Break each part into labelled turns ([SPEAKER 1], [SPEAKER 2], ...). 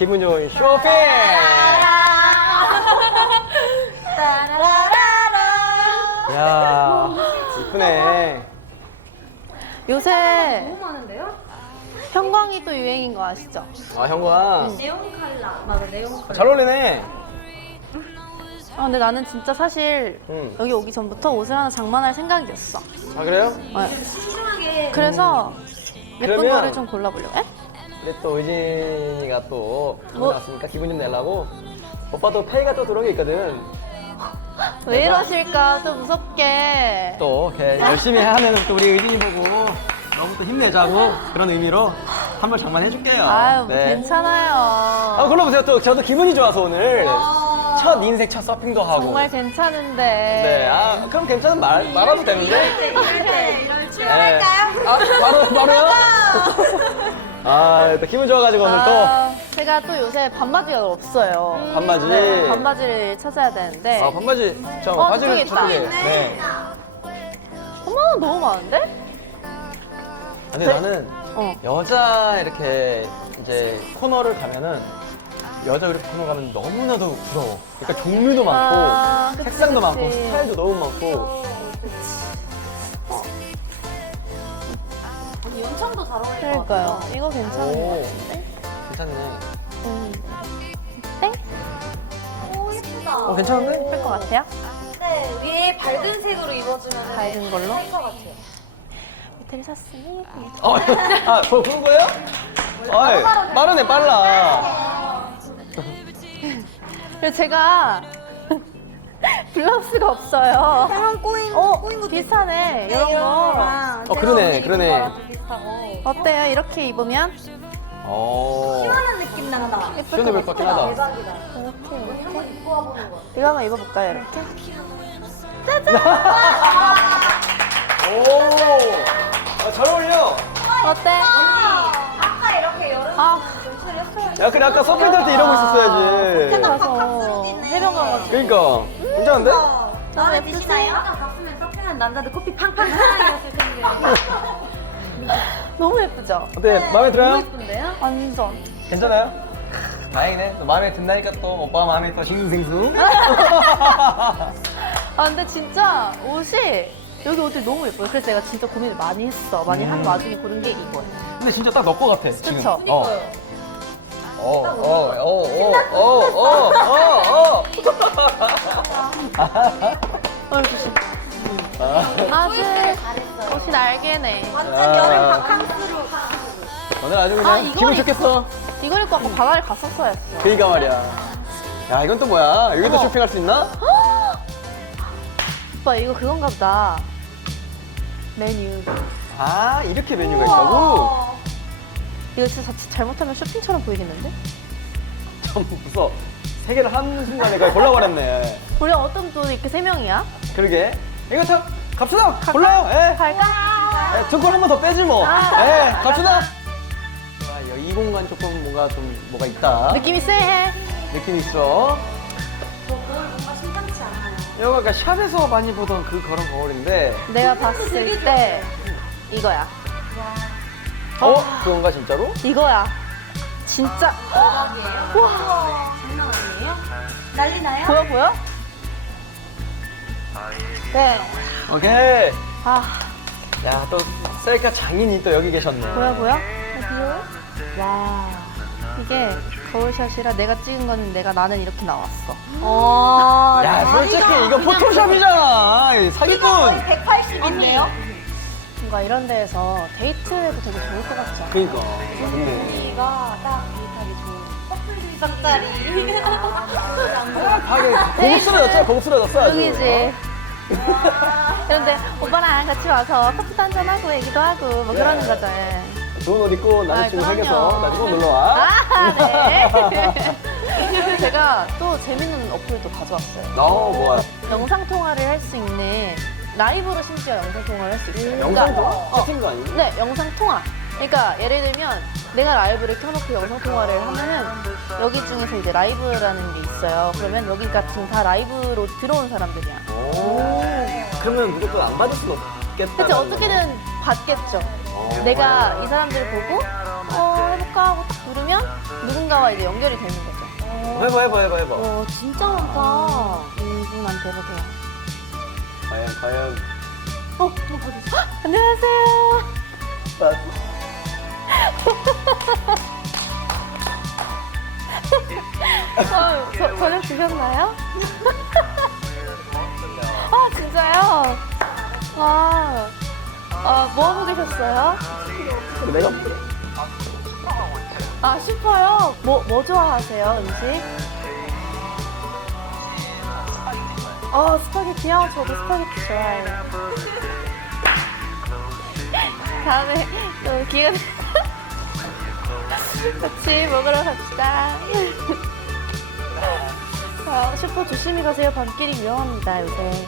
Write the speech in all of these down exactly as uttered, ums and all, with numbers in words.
[SPEAKER 1] 기분 좋은 쇼핑! 야, 이쁘네.
[SPEAKER 2] 요새
[SPEAKER 3] 너무 많은데요?
[SPEAKER 2] 형광이 또 유행인 거 아시죠?
[SPEAKER 1] 아, 형광.
[SPEAKER 3] 네온 칼라. 맞아, 네온 칼라.
[SPEAKER 1] 잘 어울리네.
[SPEAKER 2] 아 근데 나는 진짜 사실
[SPEAKER 1] 음.
[SPEAKER 2] 여기 오기 전부터 옷을 하나 장만할 생각이었어.
[SPEAKER 1] 아, 그래요?
[SPEAKER 2] 네.
[SPEAKER 3] 신중하게.
[SPEAKER 2] 그래서 예쁜
[SPEAKER 1] 그러면-
[SPEAKER 2] 거를 좀 골라보려고. 에?
[SPEAKER 1] 근데 또 의진이가 또
[SPEAKER 2] 뭐?
[SPEAKER 1] 나왔으니까 기분 좀 내려고 오빠도 페이가 또 들어오게 있거든.
[SPEAKER 2] 왜 이러실까 또 무섭게.
[SPEAKER 1] 또 이렇게 열심히 하면 또 우리 의진이 보고 너무 또 힘내자고 그런 의미로 한번 장만해줄게요.
[SPEAKER 2] 아유
[SPEAKER 1] 네.
[SPEAKER 2] 괜찮아요.
[SPEAKER 1] 아, 골라보세요. 또 저도 기분이 좋아서 오늘 첫 인생 첫 서핑도 하고.
[SPEAKER 2] 정말 괜찮은데.
[SPEAKER 1] 네, 아 그럼 괜찮은 말 말아도 되는데.
[SPEAKER 3] 이럴 때, 이럴 때.
[SPEAKER 1] 네. 아 바로 바로요? 아, 또 기분 좋아가지고 오늘
[SPEAKER 2] 아, 제가 또 요새 반바지가 없어요.
[SPEAKER 1] 또 반바지.
[SPEAKER 2] 네, 반바지를 찾아야 되는데.
[SPEAKER 1] 아 반바지. 저
[SPEAKER 2] 어,
[SPEAKER 1] 바지를
[SPEAKER 2] 저기 있다.
[SPEAKER 1] 저쪽에. 네.
[SPEAKER 2] 어머 너무 많은데?
[SPEAKER 1] 근데
[SPEAKER 2] 네.
[SPEAKER 1] 나는
[SPEAKER 2] 어.
[SPEAKER 1] 여자 이렇게 이제 코너를 가면은 여자 의류 코너 가면 너무나도 부러워. 그러니까 종류도 많고
[SPEAKER 2] 아, 그치,
[SPEAKER 1] 색상도
[SPEAKER 2] 그치.
[SPEAKER 1] 많고 스타일도 너무 많고.
[SPEAKER 3] 언니 연청도 잘 어울릴 것
[SPEAKER 2] 그러니까요.
[SPEAKER 3] 같아요.
[SPEAKER 2] 이거 괜찮은 것
[SPEAKER 1] 오.
[SPEAKER 2] 같은데?
[SPEAKER 1] 괜찮네.
[SPEAKER 2] 음. 네?
[SPEAKER 3] 오, 예쁘다.
[SPEAKER 1] 어 괜찮은데?
[SPEAKER 2] 예쁠 것 같아요?
[SPEAKER 3] 네, 위에 밝은 색으로 입어주면
[SPEAKER 2] 밝은 걸로?
[SPEAKER 3] 할것 같아요.
[SPEAKER 2] 밑에를 샀으니
[SPEAKER 1] 어, 아, 저 그런 거예요? 아이, 빠르네, 빨라.
[SPEAKER 2] 그리고 제가 블라우스가 없어요.
[SPEAKER 3] 약간 꼬인,
[SPEAKER 2] 어,
[SPEAKER 3] 꼬인 것도
[SPEAKER 2] 비슷하네.
[SPEAKER 3] 네,
[SPEAKER 2] 이런
[SPEAKER 3] 이런
[SPEAKER 2] 거.
[SPEAKER 3] 거랑
[SPEAKER 1] 어, 그러네,
[SPEAKER 3] 제가
[SPEAKER 1] 그러네.
[SPEAKER 3] 입은 거랑 좀 비슷하고.
[SPEAKER 2] 어때요? 이렇게 입으면?
[SPEAKER 1] 어.
[SPEAKER 3] 시원한 느낌 나다.
[SPEAKER 2] 예쁠
[SPEAKER 1] 시원해 보일 것 같긴 하다.
[SPEAKER 3] 대박이다.
[SPEAKER 2] 이렇게,
[SPEAKER 3] 언니
[SPEAKER 2] 이렇게.
[SPEAKER 3] 한번 입고 와보는 거.
[SPEAKER 2] 이거 한번 입어볼까요? 이렇게?
[SPEAKER 1] 오. 아, 잘 어울려.
[SPEAKER 2] 어때?
[SPEAKER 3] 아까 이렇게 여름
[SPEAKER 2] 아,
[SPEAKER 3] 연출을 했어요.
[SPEAKER 1] 야, 그래, 아까 서핑 탈 때 이러고 있었어야지.
[SPEAKER 2] 가서 해변 가가지고.
[SPEAKER 1] 그러니까. 괜찮은데?
[SPEAKER 3] 마음에
[SPEAKER 2] 예쁘지?
[SPEAKER 3] 드시나요? 아까 봤으면 서핑한 남자들 커피 팡팡 사랑이었을 텐데.
[SPEAKER 2] 너무 예쁘죠?
[SPEAKER 1] 어때? 마음에 들어요?
[SPEAKER 3] 너무 예쁜데요?
[SPEAKER 2] 완전.
[SPEAKER 1] 괜찮아요? 다행이네. 또 마음에 든다니까 또 오빠 마음에 또 싱숭생숭.
[SPEAKER 2] 아 근데 진짜 옷이 여기 옷들이 너무 예뻐요. 그래서 제가 진짜 고민을 많이 했어. 많이 한
[SPEAKER 1] 음.
[SPEAKER 2] 와중에 고른 게 이거예요.
[SPEAKER 1] 근데 진짜 딱 너 거 같아. 지금.
[SPEAKER 2] 그쵸?
[SPEAKER 1] 어. 어, 어, 어, 어, 어, 어, 어.
[SPEAKER 2] 어 조심. 아주
[SPEAKER 3] 잘했어요.
[SPEAKER 2] 옷이 날개네.
[SPEAKER 3] 완전
[SPEAKER 1] 아.
[SPEAKER 3] 여름 바캉스로.
[SPEAKER 1] 오늘 아주 그냥
[SPEAKER 2] 아, 이거
[SPEAKER 1] 기분
[SPEAKER 2] 입-
[SPEAKER 1] 좋겠어.
[SPEAKER 2] 이걸 입고 아까 바다를 갔었어야 했어.
[SPEAKER 1] 그니까 말이야. 야, 이건 또 뭐야? 여기도
[SPEAKER 2] 어머.
[SPEAKER 1] 쇼핑할 수 있나?
[SPEAKER 2] 오빠 이거 그건가 보다. 메뉴.
[SPEAKER 1] 아, 이렇게 메뉴가 있다고?
[SPEAKER 2] 이거 진짜 자칫 잘못하면 쇼핑처럼 보이겠는데?
[SPEAKER 1] 좀 무서워. 세 개를 한 순간에 거의 골라버렸네.
[SPEAKER 2] 우리 어떤 또 이렇게 세 명이야?
[SPEAKER 1] 그러게. 이거 참, 갑시다! 골라요! 예.
[SPEAKER 2] 갈까?
[SPEAKER 1] 예, 두골 한 번 더 빼지 뭐.
[SPEAKER 2] 아.
[SPEAKER 1] 예, 갑시다! 와, 여기 이 공간 조금 뭔가 좀 뭐가 있다.
[SPEAKER 2] 느낌이 쎄해.
[SPEAKER 1] 느낌 있어.
[SPEAKER 3] 저 거울 뭔가 심상치 않아요.
[SPEAKER 1] 여기 아까 샵에서 많이 보던 그 그런 거울인데.
[SPEAKER 2] 내가 봤을 때 이거야.
[SPEAKER 1] 어? 그건가, 진짜로?
[SPEAKER 2] 이거야. 진짜
[SPEAKER 3] 대박이에요? 와. 장난 아니에요? 난리 나요?
[SPEAKER 2] 보여 보여? 네.
[SPEAKER 1] 오케이.
[SPEAKER 2] 아
[SPEAKER 1] 야, 또 셀카 장인이 또 여기 계셨네.
[SPEAKER 2] 보여 보여? 와 이게 거울샷이라 내가 찍은 거는 내가 나는 이렇게 나왔어.
[SPEAKER 3] 어.
[SPEAKER 1] 야, 솔직히 이거 포토샵이잖아. 이 사기꾼.
[SPEAKER 3] 백팔십이네요.
[SPEAKER 2] 뭔가 이런 데에서 데이트해도 되게 좋을 것 같지 않아?
[SPEAKER 1] 그니까. 근데.
[SPEAKER 3] 언니가 딱 데이트하기 좋은 커플 짝짜리.
[SPEAKER 1] 하게 고급스러졌잖아, 고급스러졌어. 아주.
[SPEAKER 2] 여기지. 그런데 오빠랑 같이 와서 커피도 한잔 하고 얘기도 하고 뭐 그러는 거죠. 예.
[SPEAKER 1] 좋은 옷 입고 남자친구
[SPEAKER 2] 아,
[SPEAKER 1] 생겨서
[SPEAKER 2] 그럼요.
[SPEAKER 1] 나중에 꼭 놀러 와.
[SPEAKER 2] 아 네. 그리고 제가 또 재밌는 어플도 가져왔어요.
[SPEAKER 1] 어, 뭐야.
[SPEAKER 2] 영상 통화를 할 수 있는 라이브로 심지어 영상 통화를 할 수 있어요.
[SPEAKER 1] 영상 통화?
[SPEAKER 2] 어,
[SPEAKER 1] 채팅도 아니고?
[SPEAKER 2] 네, 영상 통화. 그러니까 예를 들면 내가 라이브를 켜놓고 영상 통화를 하면은 여기 중에서 이제 라이브라는 게 있어요. 그러면 여기가 지금 다 라이브로 들어온 사람들이야.
[SPEAKER 1] 오. 그러면 무조건 안 받을 수는 없겠다.
[SPEAKER 2] 그치 어떻게든 받겠죠. 내가 이 사람들을 보고 어 해볼까 해볼까 하고 딱 누르면 누군가와 이제 연결이 되는 거죠.
[SPEAKER 1] 해봐 해봐 해봐 해봐.
[SPEAKER 3] 와, 진짜 많다.
[SPEAKER 2] 이분한테 해보세요.
[SPEAKER 1] 과연 과연.
[SPEAKER 2] 어, 한번 봐주세요. 헉, 안녕하세요. 어, 저, 저녁 드셨나요? 아, 진짜요? 아, 아, 뭐 하고 계셨어요?
[SPEAKER 1] 내가
[SPEAKER 2] 아, 슈퍼요? 뭐, 뭐 좋아하세요, 음식? 어, 스파게티요? 저도 스파게티 좋아해요. 다음에 또 기회 같이 먹으러 갑시다. 아, 슈퍼 조심히 가세요. 밤길이 위험합니다, 요새.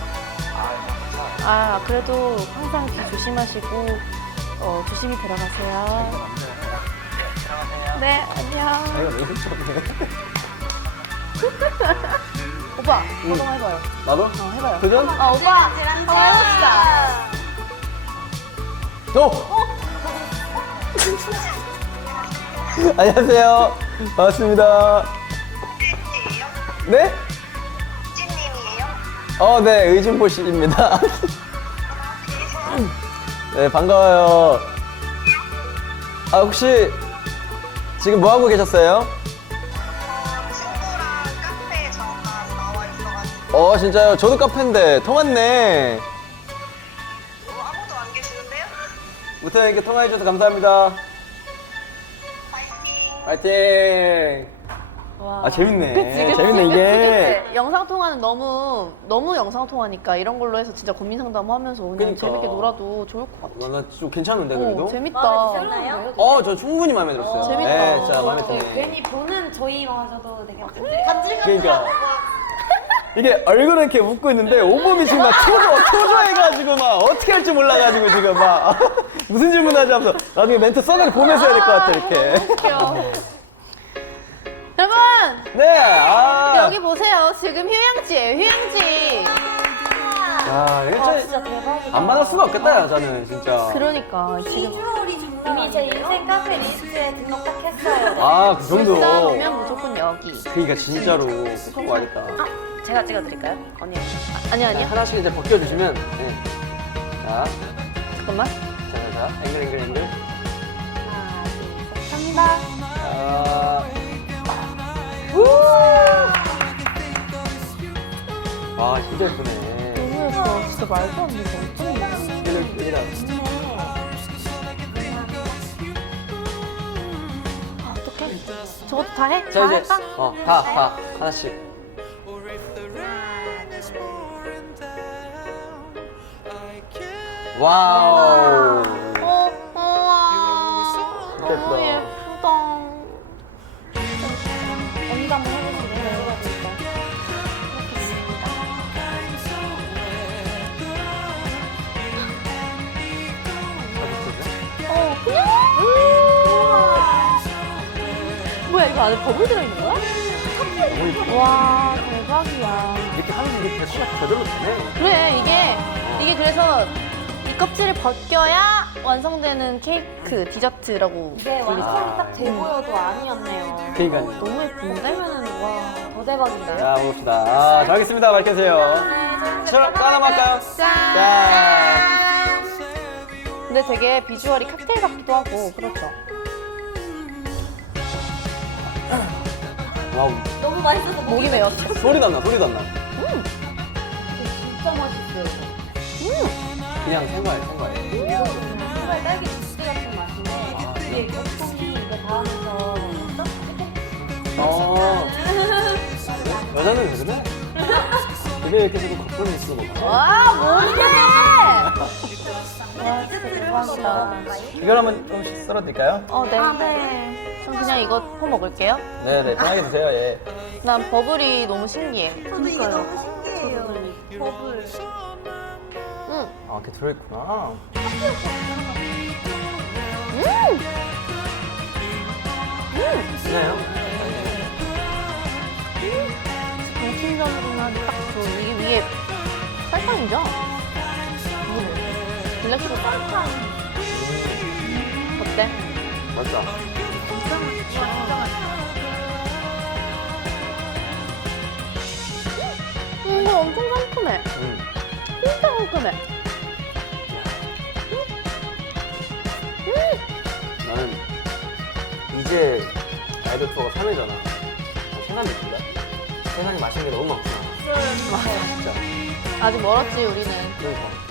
[SPEAKER 2] 아, 그래도 항상 뒤 조심하시고 어, 조심히 들어가세요. 네, 안녕.
[SPEAKER 1] 내가 왜 이렇게 좋네.
[SPEAKER 2] 오빠, 저도 한번 해봐요.
[SPEAKER 1] 나도?
[SPEAKER 2] 어, 해봐요.
[SPEAKER 1] 도전?
[SPEAKER 2] 아, 오빠, 한번 해봅시다.
[SPEAKER 1] 고! 안녕하세요. 반갑습니다. 네?
[SPEAKER 4] 찐님이에요?
[SPEAKER 1] 어, 네, 의진보 씨입니다. 네, 반가워요. 아, 혹시 지금 뭐 하고 계셨어요?
[SPEAKER 4] 어, 친구랑 카페에 잠깐 나와 있어가지고
[SPEAKER 1] 어, 진짜요? 저도 카페인데 통했네.
[SPEAKER 4] 어, 아무도 안 계시는데요?
[SPEAKER 1] 무튼 이렇게 통화해줘서 감사합니다.
[SPEAKER 4] 파이팅!
[SPEAKER 1] 파이팅!
[SPEAKER 2] 와.
[SPEAKER 1] 아, 재밌네.
[SPEAKER 2] 그치, 그치,
[SPEAKER 1] 재밌네,
[SPEAKER 2] 그치,
[SPEAKER 1] 이게.
[SPEAKER 2] 그치. 영상 통화는 너무 너무 영상 통화니까 이런 걸로 해서 진짜 고민 상담하면서 그냥
[SPEAKER 1] 그러니까.
[SPEAKER 2] 재밌게 놀아도 좋을 것 같아.
[SPEAKER 1] 와, 나 좀 괜찮은데, 그래도?
[SPEAKER 2] 어, 재밌다.
[SPEAKER 3] 마음에 드셨나요?
[SPEAKER 1] 어, 저 충분히 마음에 들었어요.
[SPEAKER 2] 재밌다.
[SPEAKER 1] 네, 진짜 마음에
[SPEAKER 3] 네,
[SPEAKER 1] 드네.
[SPEAKER 3] 괜히 보는 저희마저도 되게
[SPEAKER 1] 그러니까. 이게 얼굴은 이렇게 웃고 있는데 온몸이 지금 막 초조, 초조해가지고 막 어떻게 할지 몰라가지고 지금 막 무슨 질문 하지 하면서 나중에 멘트 써가지고 보면서 해야 될 것 같아, 이렇게.
[SPEAKER 2] 웃겨. 여러분!
[SPEAKER 1] 네, 아.
[SPEAKER 2] 여기 보세요. 지금 휴양지예요, 휴양지.
[SPEAKER 1] 아,
[SPEAKER 3] 아,
[SPEAKER 1] 일단
[SPEAKER 3] 진짜 대박이다.
[SPEAKER 1] 안 받을 수가 없겠다, 여자는, 진짜.
[SPEAKER 2] 그러니까 지금
[SPEAKER 3] 비주얼이 장난 이미 제 인생 카페 리스트에 등록 딱 했어요.
[SPEAKER 1] 아, 그 정도.
[SPEAKER 2] 울산 오면 무조건 여기.
[SPEAKER 1] 그니까, 진짜로. 꼭 와야겠다.
[SPEAKER 3] 제가 찍어드릴까요? 언니.
[SPEAKER 2] 아, 아니 아니야.
[SPEAKER 1] 하나씩 이제 벗겨주시면, 네. 자,
[SPEAKER 2] 잠깐만.
[SPEAKER 1] 자, 자, 자. 앵글, 앵글, 앵글.
[SPEAKER 3] 하나, 둘, 셋, 간다.
[SPEAKER 1] 자. 와, 진짜 예쁘네.
[SPEAKER 2] 너무 예뻐. 진짜 말도 안 돼. 어떡해.
[SPEAKER 1] 여기, 여기다.
[SPEAKER 2] 어떡해. 저것도 다 해? 다
[SPEAKER 1] 자, 이제,
[SPEAKER 2] 할까?
[SPEAKER 1] 어, 다, 다. 하나씩. 와우.
[SPEAKER 2] 어, 우와.
[SPEAKER 1] 진짜
[SPEAKER 2] 너무
[SPEAKER 1] 예쁘다.
[SPEAKER 2] 예쁘다.
[SPEAKER 3] 언니가 한번 해보실래요? 해봐드릴까요?
[SPEAKER 2] 어, 그냥? 뭐야, 이거 안에 버블 들어있는 거야? 와, 대박이야.
[SPEAKER 1] 이렇게 하면 이게 대꾸가 제대로 되네.
[SPEAKER 2] 그래, 이게, 이게 그래서 이 껍질을 벗겨야 완성되는 케이크, 디저트라고.
[SPEAKER 3] 이게 완성이 딱 돼 보여도 아니었네요.
[SPEAKER 1] 그니까.
[SPEAKER 2] 너무 예쁜데?
[SPEAKER 3] 그러면은 와, 더 대박인데요?
[SPEAKER 1] 자, 먹읍시다. 아, 잘 먹겠습니다. 밝혀주세요. 저, 저 하나 할까요?
[SPEAKER 2] 짠!
[SPEAKER 1] 짠!
[SPEAKER 2] 근데 되게 비주얼이 칵테일 같기도 하고, 그렇죠.
[SPEAKER 1] 와우.
[SPEAKER 3] 너무 맛있어서
[SPEAKER 2] 목이 메웠어.
[SPEAKER 1] 소리도 안 나, 소리도 안 나.
[SPEAKER 3] 진짜 맛있어요.
[SPEAKER 1] 그냥 생과일, 생과일.
[SPEAKER 3] 정말 딸기 주스 같은 맛인데 이게 거품이 이거 닿으면서
[SPEAKER 1] 어. 여자는 왜 그래? 그게 이렇게 자꾸 거품이 있어, 뭐.
[SPEAKER 2] 와, 뭔데? 와, 진짜 대박이다.
[SPEAKER 1] 이걸 한번 조금씩 썰어드릴까요?
[SPEAKER 2] 어, 네.
[SPEAKER 3] 아, 네.
[SPEAKER 2] 전 그냥 이거 퍼 먹을게요.
[SPEAKER 1] 네네, 편하게 드세요, 예.
[SPEAKER 2] 난 버블이 너무 신기해.
[SPEAKER 4] 저도 이게 너무 신기해요.
[SPEAKER 3] 버블.
[SPEAKER 2] 응.
[SPEAKER 1] 아, 이렇게 들어있구나.
[SPEAKER 2] 음!
[SPEAKER 1] 그래요?
[SPEAKER 2] 정신적으로나 딱 그, 이게 위에 설탕이죠? 이게 블랙슈가 설탕. 어때?
[SPEAKER 1] 맞다.
[SPEAKER 2] 엄청 상큼해.
[SPEAKER 1] 음.
[SPEAKER 2] 진짜 상큼해.
[SPEAKER 1] 나는 이제 라이브 투어가 삼 회잖아. 생각이 든다. 세상에 맛있는 게 너무 많구나. 진짜.
[SPEAKER 2] 아직 멀었지 우리는.
[SPEAKER 1] 그러니까.